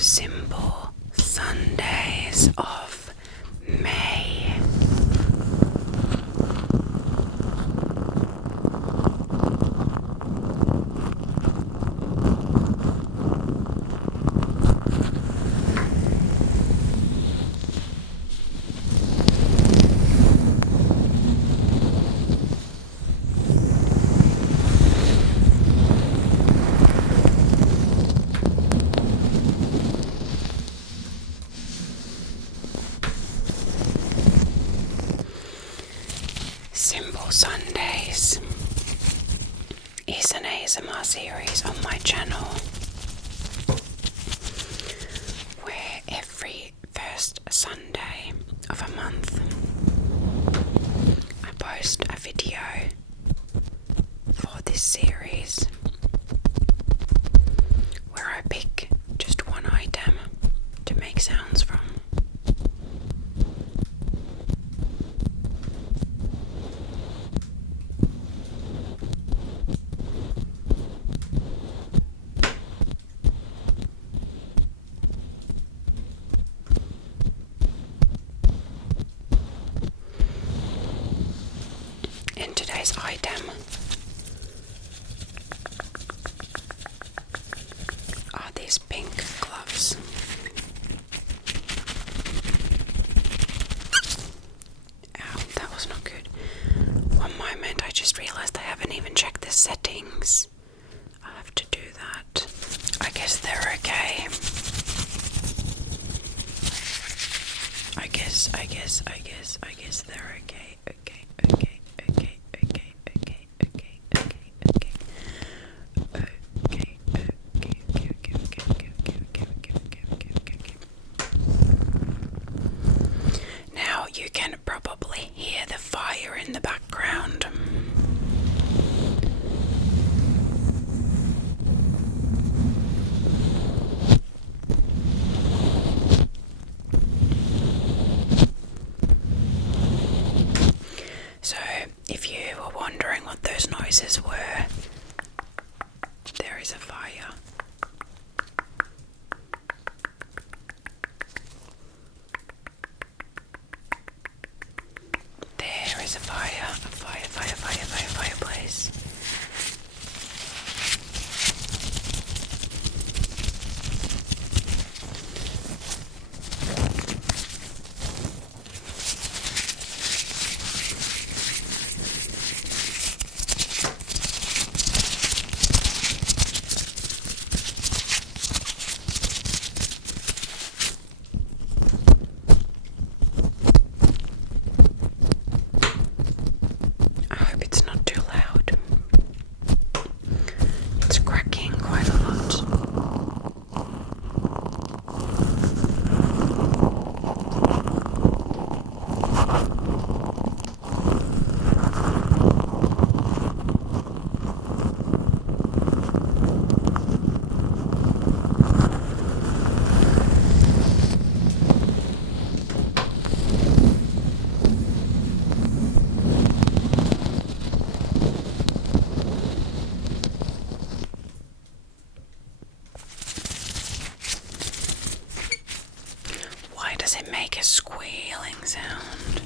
simple Sundays of May. Simple Sundays is an ASMR series on my channel where every first Sunday of a month I post a video for this series where I pick just one item to make sounds from. And today's item are these pink gloves. Ow, that was not good. One moment, I just realized I haven't even checked the settings. I have to do that. I guess they're okay. I guess they're okay. Now you can probably hear the fire in the background. So, if you were wondering what those noises were, there is a fire. There is a fireplace. I hope it's not too loud. It's cracking quite a lot. Why does it make a squealing sound?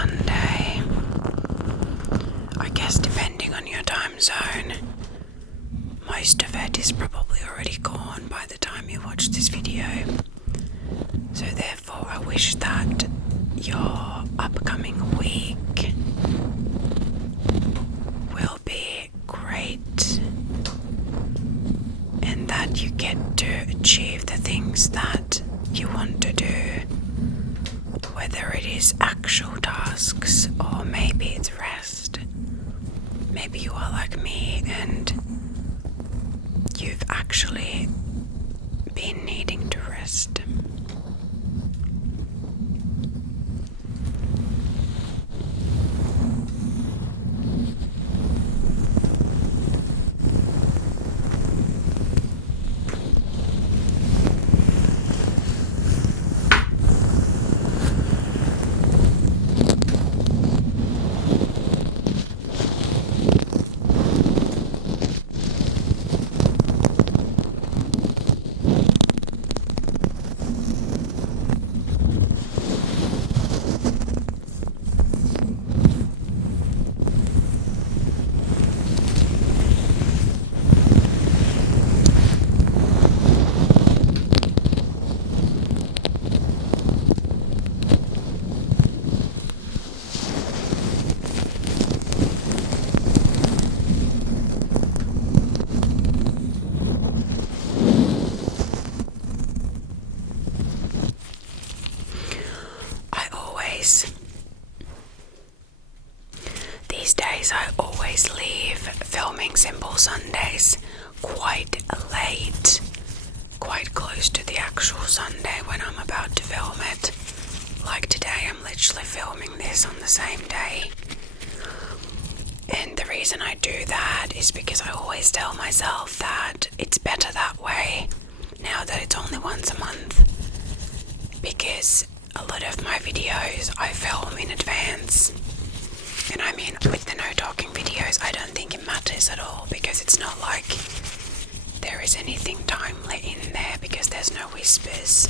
Sunday. I guess depending on your time zone, most of it is probably already gone by the time you watch this video. So therefore I wish that your upcoming week will be great and that you get to achieve the things that you want to do, whether it is actual tasks or maybe it's rest. Maybe you are like me and you've actually been needing to rest. These days I always leave filming Simple Sundays quite late, quite close to the actual Sunday when I'm about to film it. Like today, I'm literally filming this on the same day. And the reason I do that is because I always tell myself that it's better that way now that it's only once a month, because a lot of my videos I film in advance. And I mean, with the no talking videos, I don't think it matters at all, because it's not like there is anything timely in there because there's no whispers.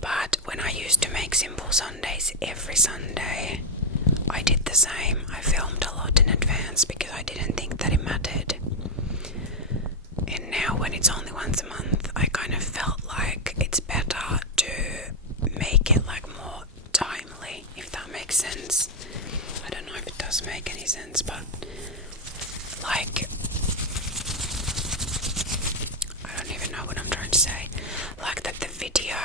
But when I used to make Simple Sundays every Sunday, I did the same. I filmed a lot in advance because I didn't think that it mattered. And now when it's only once a month, I kind of felt like it's better to make it like more timely, if that makes sense. I don't know if it does make any sense, but like, I don't even know what I'm trying to say. Like that the video,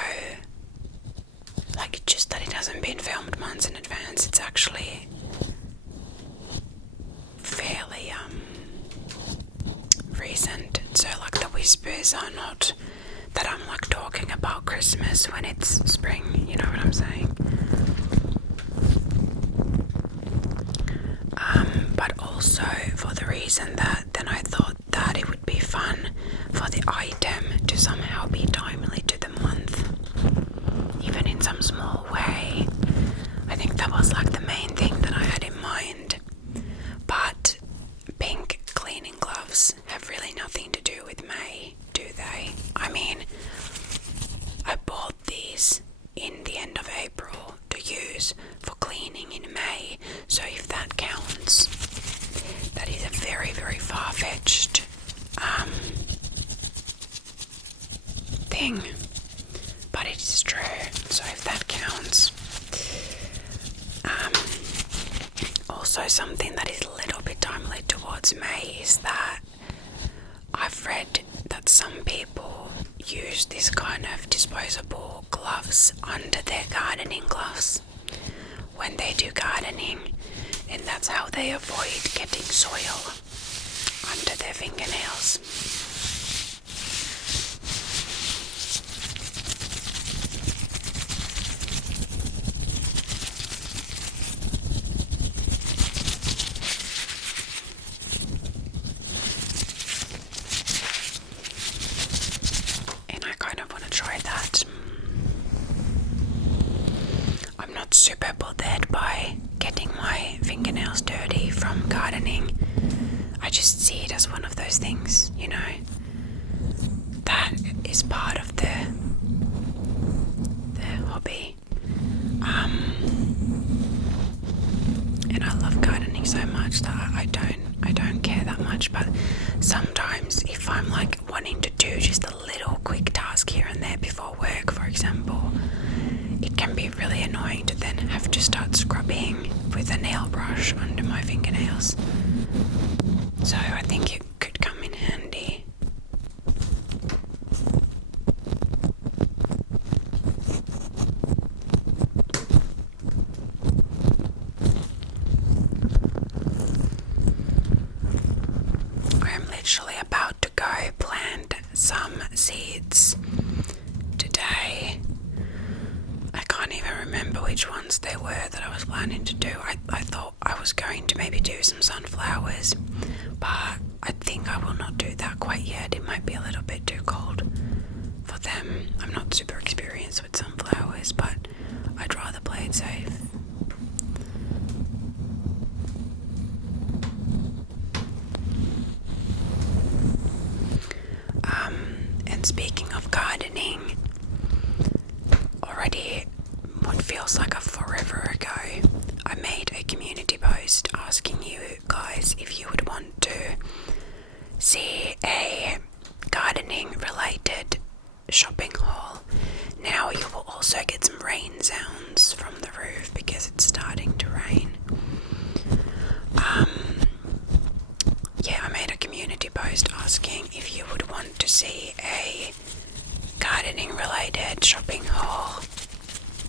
like just that it hasn't been filmed months in advance, it's actually fairly recent. So like the whispers are not that I'm like talking about Christmas when it's spring, you know what I'm saying? But also for the reason that then I thought that it would be fun for the item to somehow be timely to the month, even in some small way. I think that was like the main thing that I had in mind. But pink cleaning gloves have really nothing to do with May, do they? I mean, I bought these in the end of April to use for cleaning in May, so if that counts, that is a very, very far-fetched thing, but it is true, so if that counts. Also something that is a little bit timely towards May is that I've read that some people use this kind of disposable gloves under their gardening gloves when they do gardening, and that's how they avoid getting soil under their fingernails. And I kind of want to try that. I'm not super bothered by getting my fingernails dirty from gardening. I just see it as one of those things, you know, that is part of the hobby. so much that I don't care that much. But sometimes if I'm like wanting to do just a little quick task here and there before work, for example, it can be really annoying to then have to start scrubbing with a nail brush under my fingernails. So I think it could come in handy. I am literally about to go plant some seeds today. I can't even remember which ones they were that I was planning to do. I thought I was going to maybe do some sunflowers, but I think I will not do that quite yet. It might be a little bit too cold for them. I'm not super experienced with sunflowers, but I'd rather play it safe. And speaking of gardening, already what feels like a forever ago, I made a community post asking you guys if you would want to see a gardening related shopping haul. Now you will also get some rain sounds from the roof because it's starting to rain. Yeah, I made a community post asking if you would want to see a gardening related shopping haul,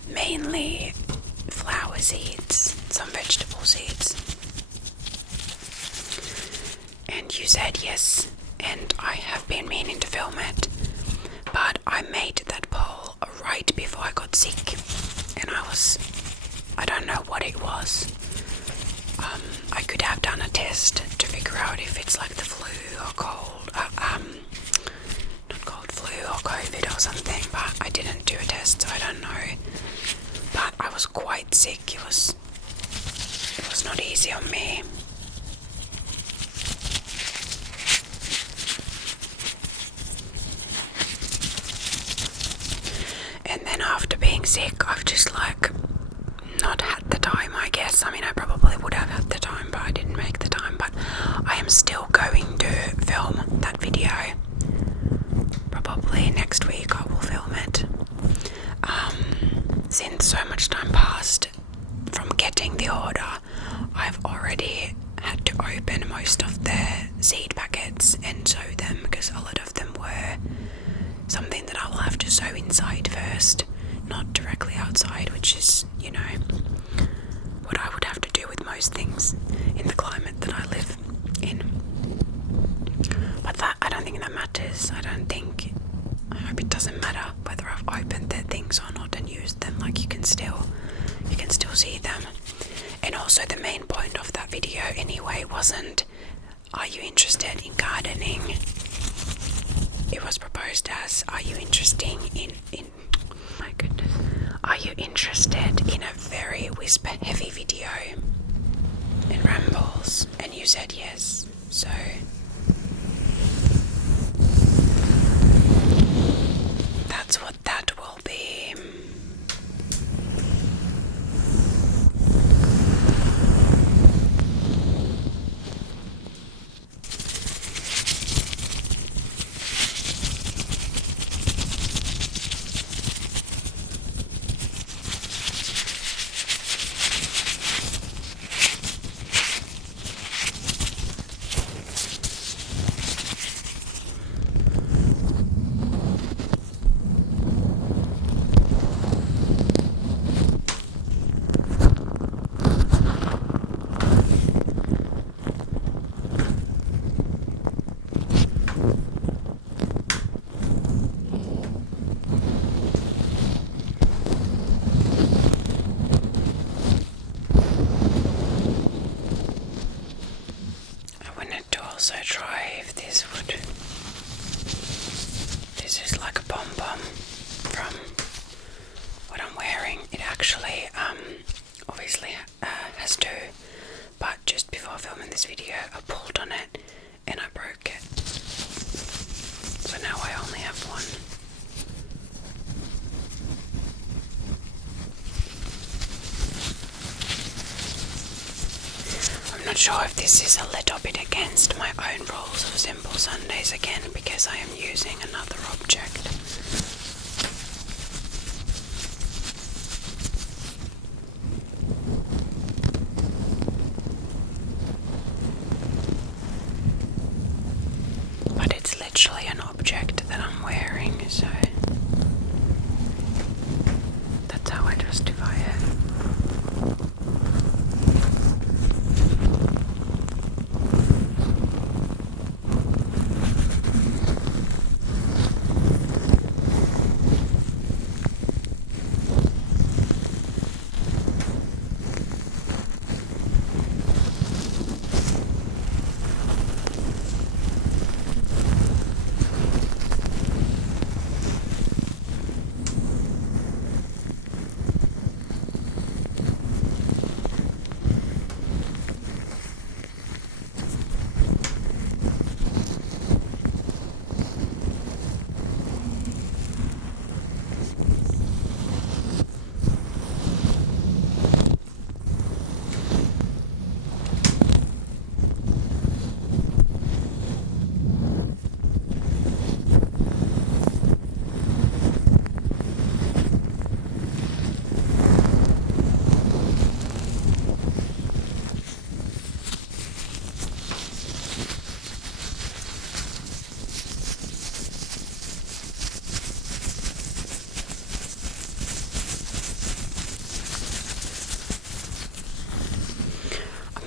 mainly flower seeds, some vegetable seeds. And you said yes, and I have been meaning to film it, but I made that poll right before I got sick, and I don't know what it was. I could have done a test to figure out if it's like the flu or cold, not cold, flu or COVID or something, but I didn't do a test, so I don't know. But I was quite sick. It was not easy on me. And then after being sick, I've just like not had the time, I guess. I mean, I probably would have had the time, but I didn't make the time. But I am still going to film that video. Probably next week I will film it. Since so much time passed from getting the order, I've already had to open most of the seed packets and sow them, because a lot of them were something that I will have to sow inside first, not directly outside, which is, you know, what I would have to do with most things in the climate that I live in. But that, I don't think that matters. I hope it doesn't matter whether I've opened their things or not and used them. Like, you can still see them. And also the main point of that video anyway wasn't, are you interested in gardening? It was proposed as, are you interested my goodness, are you interested in a very whisper heavy video and rambles? And you said yes, so that's what that will be. Also try if this is like a pom-pom from what I'm wearing. It actually obviously has two, but just before filming this video I pulled on it and I broke it, so now I only have one. I'm not sure if this is a little bit against my own rules of simple Sundays again, because I am using another object. But it's literally an object that I'm wearing, so that's how I justify it.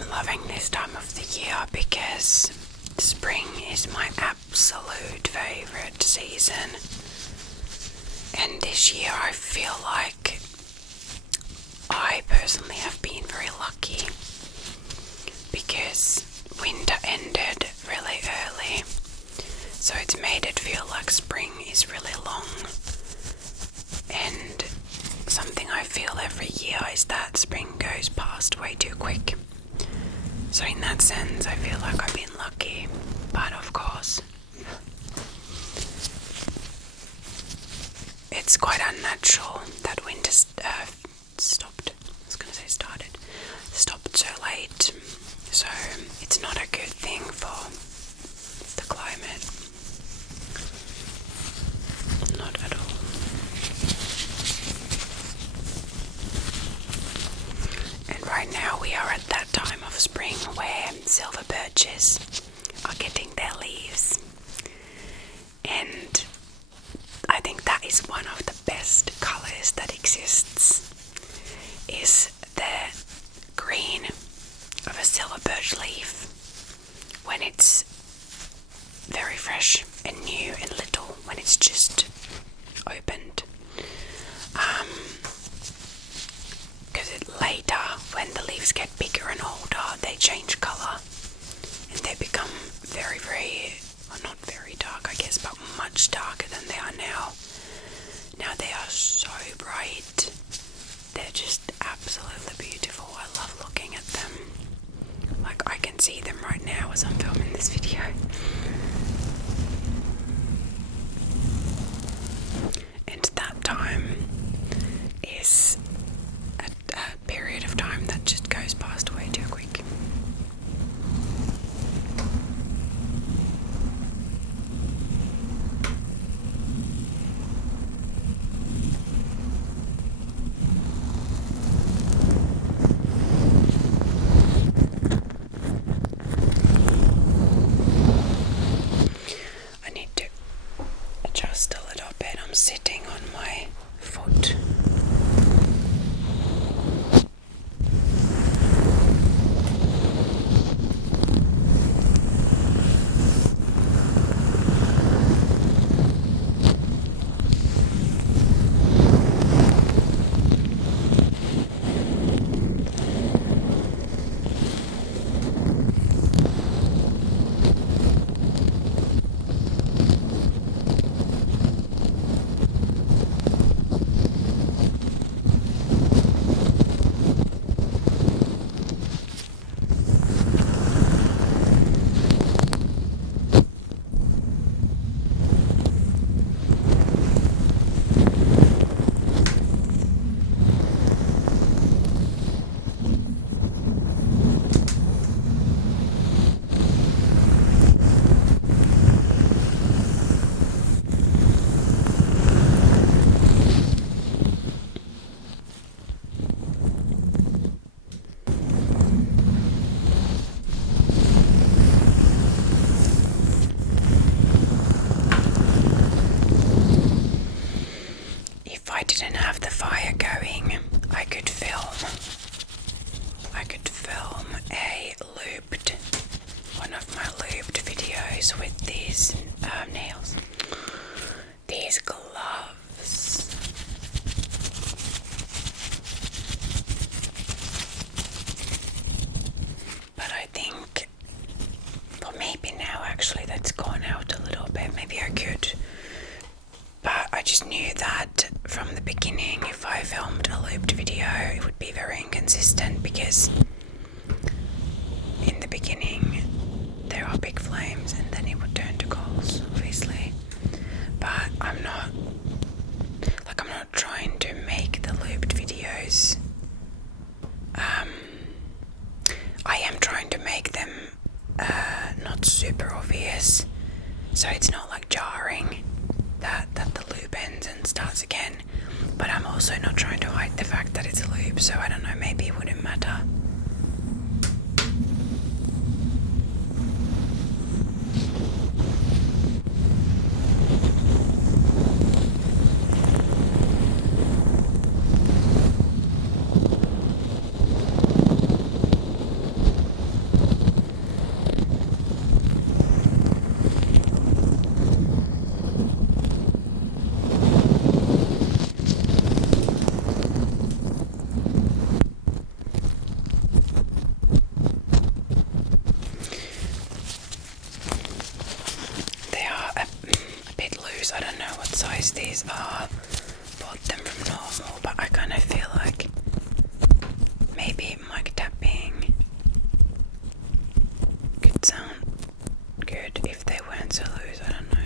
Loving this time of the year because spring is my absolute favorite season, and this year I feel like I personally have been very lucky because winter ended really early, so it's made it feel like spring is really long. And something I feel every year is that spring goes past way too quick. So in that sense, I feel like I've been lucky, but of course, it's quite unnatural that winter stopped. I was going to say stopped so late. So it's not a good thing for the climate. Not at all. And right now we are at that time of spring where silver birches are getting their leaves, and I think that is one of the best colours that exists, is the green of a silver birch leaf when it's very fresh and new and little, when it's just opened. Because later, when the leaves get bigger and older, they change colour and they become very, well, not very dark, I guess, but much darker than they are now. Now they are so bright. They're just absolutely beautiful. I love looking at them. Like, I can see them right now as I'm filming this video. And that time is a period of time that just goes past way too quick. gloves with these nails. These gloves. But I think, well, maybe now actually that's gone out a little bit. Maybe I could. But I just knew that from the beginning, if I filmed a looped video, it would be very inconsistent because in the beginning there are big flames and then it would turn to coals, obviously. But I'm not trying to make the looped videos. I am trying to make them not super obvious, so it's not like jarring that the loop ends and starts again. But I'm also not trying to hide the fact that it's a loop, so I don't know, maybe it wouldn't matter. I don't know what size these are. Bought them from normal, but I kind of feel like maybe mic tapping could sound good if they weren't so loose. I don't know.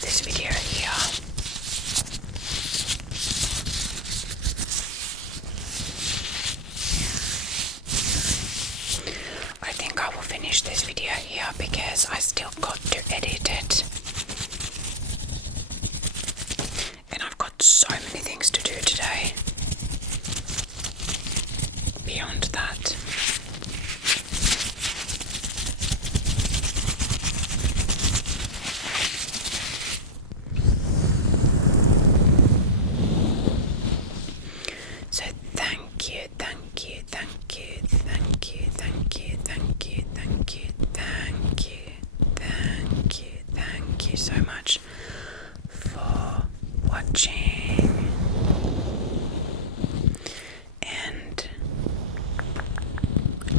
This video here. I think I will finish this video here because I still got to edit it. And I've got so many things to do today. Beyond that. Thank you so much for watching, and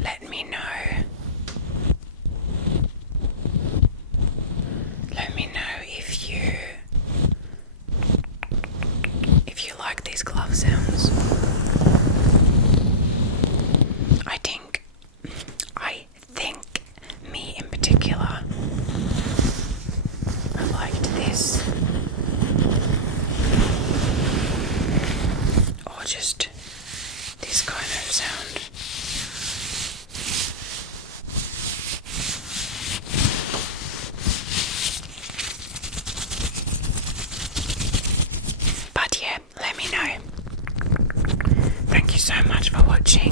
let me know if you like these glove sounds. I think me in particular, I liked this, or just this kind of sound. But yeah, let me know. Thank you so much for watching.